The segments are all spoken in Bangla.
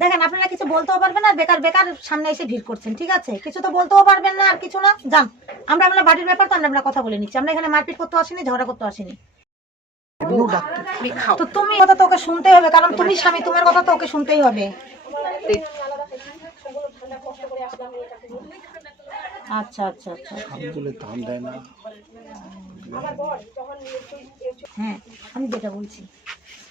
দেখেন আপনারা কিছু বলতেও পারবেন না, বেকার বেকার সামনে এসে ভিড় করছেন, ঠিক আছে? কিছু তো বলতেও পারবেন না আর কিছু না, যান। আমরা বাড়ির ব্যাপার তো আমরা কথা বলে নিচ্ছি, আমরা এখানে মারপিট করতে আসিনি, ঝগড়া করতে আসিনি। তো তুমি কথা তো ওকে শুনতেই হবে, কারণ তুমি স্বামী, তোমার কথা তো ওকে শুনতেই হবে। আচ্ছা আচ্ছা আচ্ছা, হ্যাঁ আমি যেটা বলছি,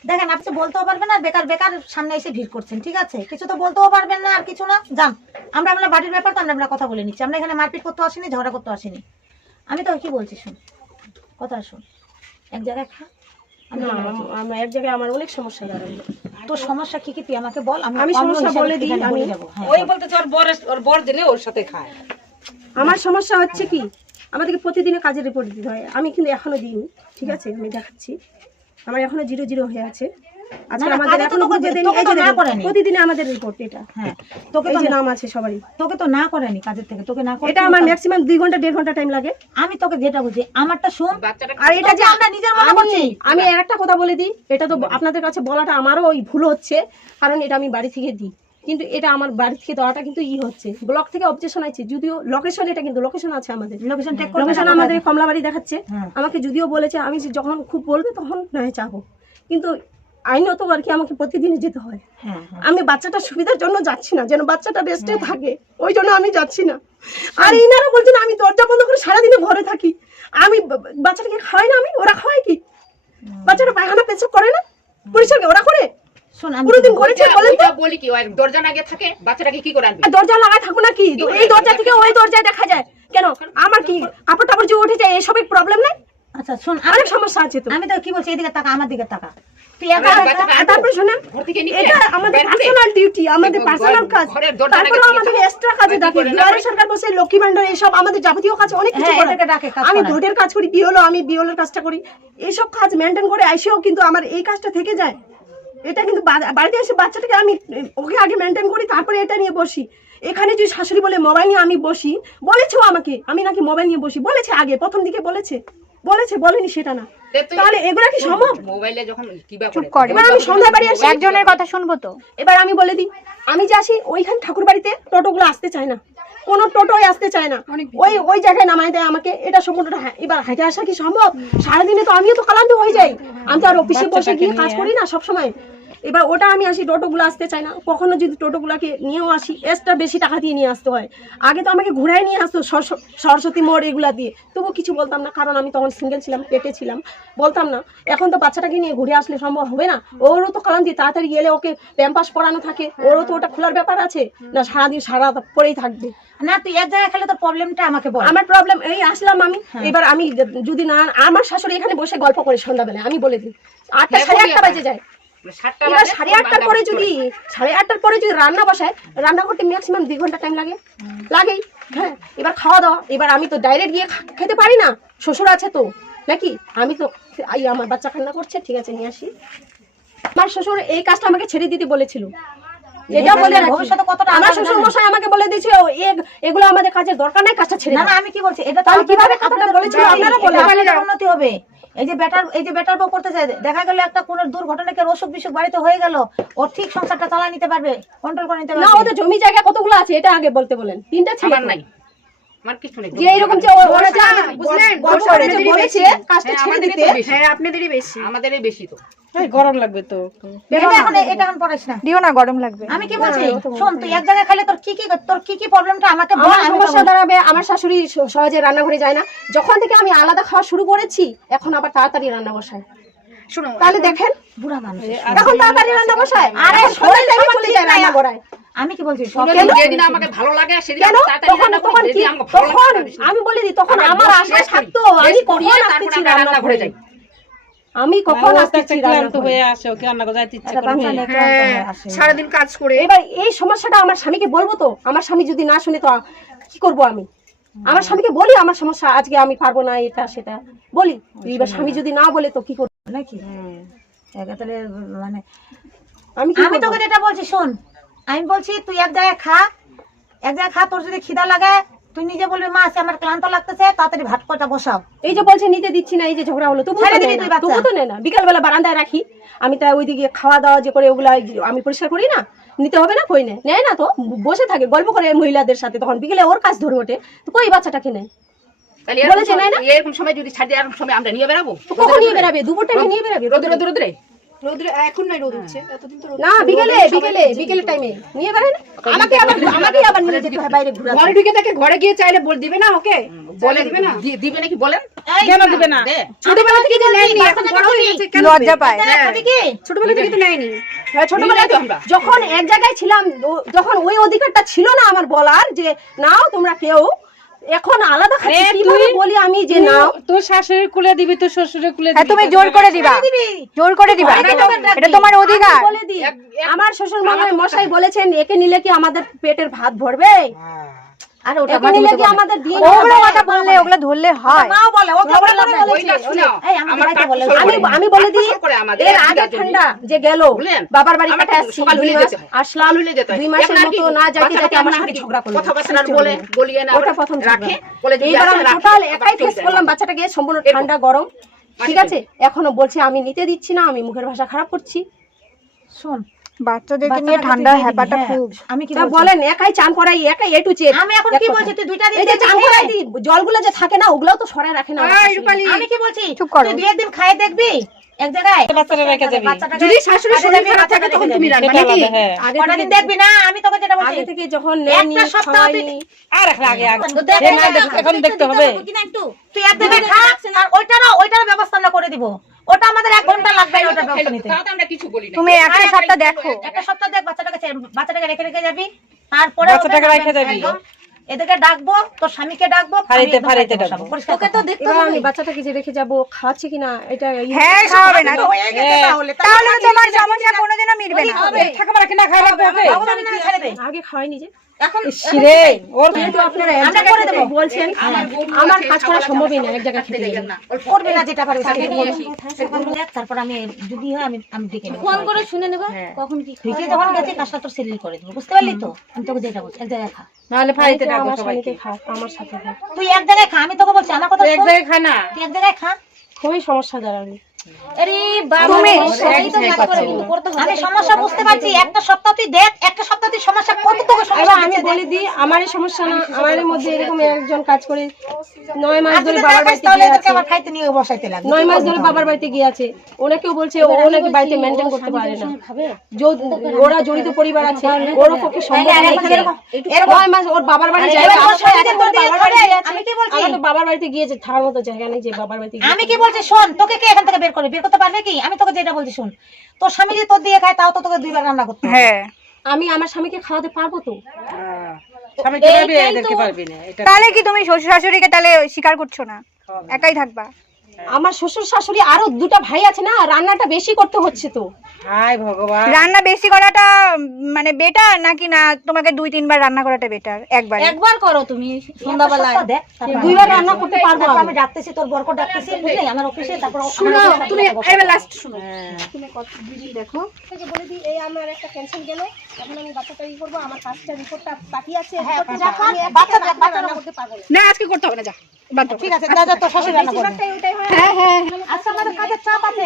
দেখেন আপনি বলতেও পারবেন না, বেকার বেকার সামনে এসে ভিড় করছেন, ঠিক আছে? কিছু তো বলতেও পারবেন না আর কিছু না, যান। আমরা বাড়ির ব্যাপার তো আমরা কথা বলে নিচ্ছি, আমরা এখানে মারপিট করতে আসিনি, ঝগড়া করতে আসিনি। আমি তো কি বলছি শুন, কথা শুন, এক জায়গায় খা। আমার এক জায়গায় আমার অনেক সমস্যা দাঁড়াবে। তোর সমস্যা কি কি তুই আমাকে বল, আমি সমস্যা বলে দিই। আমি ওই বলতে ওর বর দিলে ওর সাথে খায়। আমার সমস্যা হচ্ছে কি, আমাদেরকে প্রতিদিনে কাজের রিপোর্ট দিতে হয়, আমি কিন্তু এখনো দিইনি, ঠিক আছে? আমি দেখাচ্ছি, আমার এখনো 0 হয়ে আছে। আজকে আমাদের এখনো প্রতিদিনে আমাদের রিপোর্ট এটা। হ্যাঁ, তোকে তো নাম আছে সবারই, তোকে তো না করেনি কাজের থেকে, তোকে না করে এটা আমার ম্যাক্সিমাম 2 ঘন্টা 1.5 ঘন্টা টাইম লাগে। আমি তোকে যেটা বুঝি আমারটা শোন, আর এটা যে আমরা নিজের মনে করছি। আমি একটা কথা বলে দিই, এটা তো আপনাদের কাছে বলাটা আমারও ওই ভুল হচ্ছে, কারণ এটা আমি বাড়ি থেকে দিই, কিন্তু এটা আমার বাড়ি থেকে দেওয়াটা কিন্তু হচ্ছে ব্লক থেকে অবজেকশন আছে, যদিও লোকেশন, এটা কিন্তু লোকেশন আছে আমাদের, লোকেশন আমাদের কমলাবাড়ি দেখাচ্ছে। আমাকে যদিও বলেছে আমি যখন খুব বলবে তখন নয় যাবো, কিন্তু আইনত আর কি আমাকে প্রতিদিনই যেতে হয়। আমি বাচ্চাটার সুবিধার জন্য যাচ্ছি না, যেন বাচ্চাটা রেস্টে থাকে, ওই জন্য আমি যাচ্ছি না। আর ইনারা বলছেন আমি দরজা বন্ধ করে সারাদিনে ঘরে থাকি, আমি বাচ্চাটাকে খাওয়াই না, আমি ওরা খাওয়াই কি? বাচ্চাটা পায়খানা পেছাব করে না, পরিষ্কার ওরা করে? দরজা লাগিয়ে থাকে, বাচ্চাটাকে কি করে আনবে? দরজা লাগায় থাকো না কি, এই দরজা থেকে ওই দরজায় দেখা যায় কেন? আমার কি কাপড় টাপড় যে উঠে যায়, এসবের প্রবলেম নাই? আচ্ছা শোন, অনেক সমস্যা আছে তো। আমি তো কি বলছি, এদিকে তাকা, আমার দিকে তাকা। তুই তারপরে শোনেন, এটা আমাদের পার্সোনাল ডিউটি, আমাদের পার্সোনাল কাজ, তারপরে আমাদের এক্সট্রা কাজে ডাকে। বিহার সরকার বসে লক্ষ্মী ভান্ডার, এসব আমাদের যাবতীয় কাজ অনেক কিছু করে। আমি ভোটের কাজ করি, বিওলো, আমি বিওলোর কাজটা করি, এইসব কাজ মেনটেন করে আইসেও কিন্তু আমার এই কাজটা থেকে যায়। এটা কিন্তু বাড়িতে এসে বাচ্চাটাকে আমি ওকে আগে মেনটেন করি, তারপরে এটা নিয়ে বসি। এখানে যদি শাশুড়ি বলে মোবাইল নিয়ে আমি বসি, বলেছেও আমাকে আমি নাকি মোবাইল নিয়ে বসি, বলেছে আগে প্রথম দিকে বলেনি সেটা না, তাহলে এগুলা কি সম্ভব? মোবাইলে যখন কিবা চুপ কর। এবার আমি সন্ধ্যায় বাড়ি আসি, একজনের কথা শুনবো তো। এবার আমি বলে দিই, আমি যে আসি ওইখানে ঠাকুর বাড়িতে টোটোগুলো আসতে চায় না, কোনো টোটোই আসতে চায় না, ওই জায়গায় নামাই দেয় আমাকে। এটা সম্পূর্ণটা এবার হাইটে আসা কি সম্ভব? সারাদিনে তো আমিও তো ক্লান্ত হয়ে যাই, আমি তো আর অফিসে বসে গিয়ে কাজ করি না সবসময়। এবার ওটা আমি আসি, টোটোগুলো আসতে চায় না, কখনো যদি টোটোগুলোকে নিয়েও আসি এক্সট্রা বেশি টাকা দিয়ে নিয়ে আসতে হয়। আগে তো আমাকে ঘুরাই নিয়ে আসতো সরস্বতী মোড় এগুলা দিয়ে, তবু কিছু বলতাম না, কারণ আমি তখন সিঙ্গেল ছিলাম, পেটে ছিলাম, বলতাম না। এখন তো বাচ্চাটাকে নিয়ে ঘুরে আসলে সম্ভব হবে না, ওরও তো ক্লান্তি, তাড়াতাড়ি গেলে ওকে প্যাম্পাস পরানো থাকে, ওরও তো ওটা খোলার ব্যাপার আছে না, সারাদিন সারা পরেই থাকবে না। তুই এক জায়গায় খেলে তোর প্রবলেমটা আমাকে বল। আমার প্রবলেম এই আসলাম আমি, এবার আমি যদি না, আমার শাশুড়ি এখানে বসে গল্প করে সন্ধ্যাবেলায়, আমি বলে দিই 8টা 8:30 বাজে যায়। এবার 8:30টার পরে যদি 8:30টার পরে যদি রান্না বসায়, রান্না করতে ম্যাক্সিমাম 2 ঘন্টা টাইম লাগেই। হ্যাঁ, এবার খাওয়া দাওয়া, এবার আমি তো ডাইরেক্ট গিয়ে খেতে পারি না, শ্বশুর আছে তো নাকি, আমি তো আমার বাচ্চা কান্না করছে, ঠিক আছে নিয়ে আসি। আমার শ্বশুর এই কাজটা আমাকে ছেড়ে দিতে বলেছিল, এটা বলে ভবিষ্যতে কতটা। আমার শ্বশুর মশাই আমাকে বলে দিয়েছে এগুলো আমাদের কাজের দরকার নাই, কাজটা ছেড়ে। না আমি কি বলছি, এটা তো কিভাবে কথাটা বলেছিল, আপনারা বলে উন্নতি হবে। এই যে বেটার বউ করতে চায়, দেখা গেল একটা কোন দুর্ঘটনা, কেন অসুখ বিসুখ বাড়িতে হয়ে গেল, ওর ঠিক সংসারটা চালা নিতে পারবে, কন্ট্রোল করে নিতে পারবে। না, ওদের জমি জায়গা কতগুলো আছে এটা আগে বলতে বলেন। 3টা ছেলে নাই, আমার কিছু নেই, যে এরকম যে ওরা যা বুঝলেন বলেছে কাজটা ছেড়ে দিতে। হ্যাঁ আপনাদেরই বেশি, আমাদেরই বেশি। তো গরম লাগবে তো, এটা এখন পড়াইস না, দিও না, গরম লাগবে। আমি কি বলছি শোন, তুই এক জায়গায় খেলে তোর কি প্রবলেমটা আমাকে বল। আমার সমস্যা দাঁড়াবে, আমার শাশুড়ি সহজে রান্নাঘরে যায় না, যখন থেকে আমি আলাদা খাওয়া শুরু করেছি এখন আবার তাড়াতাড়ি রান্না বসায়। শুনো তাহলে দেখেন বুড়া মানুষ এখন তাড়াতাড়ি রান্না বসায়, আরে সবাই টাইমে চলে যায় রান্না করায়। আমি কি বলছি, যেদিন আমাকে ভালো লাগে সেদিন আমি তাড়াতাড়ি রান্না করি, যেদিন আমাকে ভালো লাগে আমি বলে দিই, তখন আমার আশা থাকতো আমি কখন আসতেছি রান্না ঘরে যাই, আমি কখন আসতেছি রান্না হয়ে আসে, ওকে রান্না করে যাইতে ইচ্ছে করে সারা দিন কাজ করে। এবার এই সমস্যাটা আমার স্বামীকে বলবো তো, আমার স্বামী যদি না শুনে তো কি করব আমি? আমার স্বামীকে বলি আমার সমস্যা, আজকে আমি পারবো না, এটা সেটা বলি। এবার স্বামী যদি না বলে তো কি করব নাকি? তাহলে মানে আমি তোকে যেটা বলছি শোন, আমি বলছি তুই এক জায়গায় খা, তোর যদি খিদা লাগে তুই নিজে বলবি মা আজকে আমার ক্লান্ত লাগতেছে, তাড়াতাড়ি ভাত কটা বসাও। এই যে বলছে নিতে দিচ্ছি না, এই যে ঝগড়া হলো, তবু তো নেয় না। বিকাল বেলা বারান্দায় রাখি আমি, তাই ওইদিকে খাওয়া দাওয়া যে করে ওগুলা আমি পরিষ্কার করি না, নিতে হবে না, কই নেয়? নেয় না তো, বসে থাকে গল্প করে মহিলাদের সাথে, তখন বিকেলে ওর কাজ ধরে ওঠে, তো কই বাচ্চাটাকে নেয়? তাহলে বলেছে নাই না? এরকম সময় যদি ছাড় দিয়ে এরকম সময় আমরা নিয়ে বেরাবো, তো কখন নিয়ে বেরাবে? দুপুর টাইমে নিয়ে বেরাবে? রোদে রোদে রোদে রোদ্রে এখন নাই রোদ হচ্ছে, এতদিন তো রোদ না, বিকেলে টাইমে নিয়ে বেরায় না? আমাকে আবার নিয়ে যেতে হয় বাইরে ঘোরাতে। ঘরে ঢুকে থাকে, ঘরে গিয়ে চাইলে বল দিবে না ওকে? বলে দিবে না, দিবে নাকি বলেন? কেন দিবে না? ছোটবেলা থেকে যে নেয়নি, এখন বড় হয়ে গেছে, কেন লজ্জা পায়? ছোটবেলা থেকে তো নেয়নি। হ্যাঁ, ছোটবেলায় নিয়ে যাই তো আমরা। যখন এক জায়গায় ছিলাম, যখন ওই অধিকারটা ছিল না আমার বলার যে নাও তোমরা কেউ, এখন আলাদা খাচ্ছি, কিভাবে বলি আমি যে নাও? তোর শাশুড়ি কুলে দিবি, তোর শ্বশুরের কুলে দিবি, তুমি জোর করে দিবা, জোর করে দিবা, এটা তোমার অধিকার। বলে দি, আমার শ্বশুর মশাই বলেছেন একে নিলে কি আমাদের পেটের ভাত ভরবে? আরে ওটা একে নিলে কি আমাদের দিয়ে ওগুলো কথা বললে, ওগুলো ধরলে হয়? নাও বলে ও খবর ওইটা শুনো, এই আমাদের আমার বাড়িতে বলে আমি বলে দিই, করে আমাদের এর আগে ঠান্ডা যে গেল বুঝলেন? বাবার বাড়ি আমরা কাছে আসছি, সকাল হলে যেতে হয়। আসলাম, সকাল হলে যেতে হয়। 2 মাসের এখন আর কি মতো না যাইতে বাচ্চাটাকে যাইতে আমার আমরা সাথে ঝগড়া করলো, কথাবার্তা না বলে গলিয়ে না ওটা প্রথম রাখে, ঝগড়া। বলে যদি এইবার আসে আমি রাখে, টোটাল আবার একাই চলে ফেস যায়। করলাম, বাচ্চাটাকে সম্পূর্ণ ঠান্ডা গরম, ঠিক আছে, এখনো বলছে আমি নিতে দিচ্ছি না, আমি মুখের ভাষা খারাপ করছি। শোন বাচ্চাদেরকে নিয়ে ঠান্ডা হ্যাপাটা খুব। আমি কি তা বলেন, একাই চান করাই, একাই এ টু জেড। আমি এখন কি বলছি, তুই 2টা দিন এই যে চান করাই দিই, জলগুলো যে থাকে না ওগুলোও তো সরাই রাখে না আমার শাশুড়ি। আমি কি বলছি, চুপ করো। তুই 2 দিন খাই দেখবি এক জায়গায়, বাচ্চাটা রেখে যাবি। যদি শাশুড়ি শরীর খারাপ থাকে তখন তুমি রাখবে সেটা নাকি? আলাদা, হ্যাঁ। আগে কটা দিন দেখবি না, আমি তোকে যেটা বলছি আগে থেকে যখন নেয়নি, একটা সপ্তাহ তুই খাওয়াইনি, আর এখন আগে তো দেখ, সে না দেখ, এখন দেখতে হবে। তুই এক জায়গায় খা, আর ওইটারও ব্যবস্থা আমরা করে দিব। ওটা আমাদের 1 ঘন্টা লাগবে না, ওটা ব্যবস্থা নিতে। তাও তো আমরা কিছু বলি না। তুমি একটা সপ্তাহ দেখো, একটা সপ্তাহ দেখ, বাচ্চাটাকে রেখে যাবি, তারপরে বাচ্চাটাকে রেখে যাবি। এদেরকে ডাকবো, তোর স্বামীকে ডাকবো, ফাড়িতে আমি ফাড়িতে বসাবো, ডাকবো। পরিষ্কার কথা। এবার আমি বাচ্চাটাকে যে রেখে যাবো, খাচ্ছে কিনা এটা হ্যাঁ খাওয়াবে না তো, হয়ে গেছে তাহলে তাহলে তো তোমার সমস্যা কোনোদিনও মিটবে না। থাকবে না কিনা খাই রাখবে ওকে। ভগবান না ছেড়ে দে। আগে খাওয়াইনি যে। এখন রে ওর যেহেতু আপনারা এক আমরা জায়গায় করে দেবো। থেকে বলছেন, আমার কাজ করা সম্ভবই না এক জায়গায় থেকে গেলে। করবে না যেটা পারে তাকে বলো। তারপর আমি যদি হয় আমি ডেকে নেবো, ফোন করে শুনে নেবো কখন কি ঠিক যখন গেছে কাজটা তোর সিলিং করে দেবো, বুঝতে পারলি তো? আমি তোকে যেটা বলছি, এক জায়গায় খা, নাহলে ফাড়িতে ডাকবো আমার সবাইকে। স্বামীকে খাও, আমার সাথে খাও। তুই এক জায়গায় খা, আমি তোকে বলছি আমার কথা এক শোন। জায়গায় খা না। তুই এক জায়গায় খা। খুবই সমস্যা দাঁড়াবে। আরে বাবা, তুমি সেটাই তো কাজ করে কিন্তু করতে হবে। আমি সমস্যা বুঝতে পারছি, একটা সপ্তাহ তুই দেখ, একটা সপ্তাহ তুই সমস্যা কত তোকে সমস্যা এবার আমি দিচ্ছে বলে দিই, আমারই সমস্যা না, আমারই মধ্যে এরকম একজন কাজ করে 9 মাস আজকে ধরে তো বাবার দেখাস বাড়িতে তাহলে গিয়ে তোকে আছে, আবার খাইতে নিয়ে বসাইতে লাগবে। 9 মাস ধরে বাবার বাড়িতে গিয়ে আছে, ওনাকেও বলছে ও নাকি বাড়িতে মেনটেন করতে পারে না, ওরা জড়িত পরিবার আছে, ওর পক্ষে সম্ভব আর না। এখন এরকম- 9 মাস ওর বাবার বাড়ি যায়, এবার আমার ওর স্বামী যে তোর দিয়ে বাবার বাড়ি ধরে, গিয়েছে, আমি কি বলছি? আমার তো বাবার বাড়িতে গিয়েছে, থাকার মতো জায়গা নেই যে বাবার বাড়িতে গিয়েছে। আমি কি বলছি শোন, তোকে কে এখান থেকে বের করতে পারবে কি? আমি তোকে যেটা বলছি শোন, তোর স্বামী যদি তোর দিয়ে খায় তাও তো তোকে 2 বার রান্না করতে হবে। হ্যাঁ, আমি আমার স্বামীকে খাওয়াতে পারবো তো? স্বামীকে পারবি, এদেরকে পারবি না। এটা তাহলে কি তুমি শ্বশুর শাশুড়িকে তাহলে স্বীকার করছো না, একাই থাকবা? আমার শ্বশুর শাশুড়ি আরো 2টা ভাই আছে না, রান্নাটা বেশি করতে হচ্ছে তো। হায় ভগবান। রান্না বেশি করাটা মানে বেটার নাকি না তোমাকে 2-3 বার রান্না করাটা বেটার একবারে? একবার করো তুমি সন্ধ্যাবেলায়, দেখ 2 বার রান্না করতে পারবো তারপর আমি। আমি ডাকতেছি, তোর বরকে ডাকতেছি, বুঝলি আমার অফিসে, তারপর শুনো, তুমি এবার লাস্ট শুনো। তুমি কত দিদি দেখো, যে বলে দিই এই আমার একটা টেনশন গেল, এখন আমি বাচ্চাটা ই করবো, আমার কাজটা রিপোর্টটা বাকি আছে, রিপোর্টটা রাখা, আমি একটা বাচ্চা রান্না করতে পারবো না। না আজকে করতে হবে না, যা বাদ দাও। ঠিক আছে, যা যা তোর শ্বশুর রান্না করবে। ওইটাই হয়। আজকে আমাদের কাজের চাপ আছে।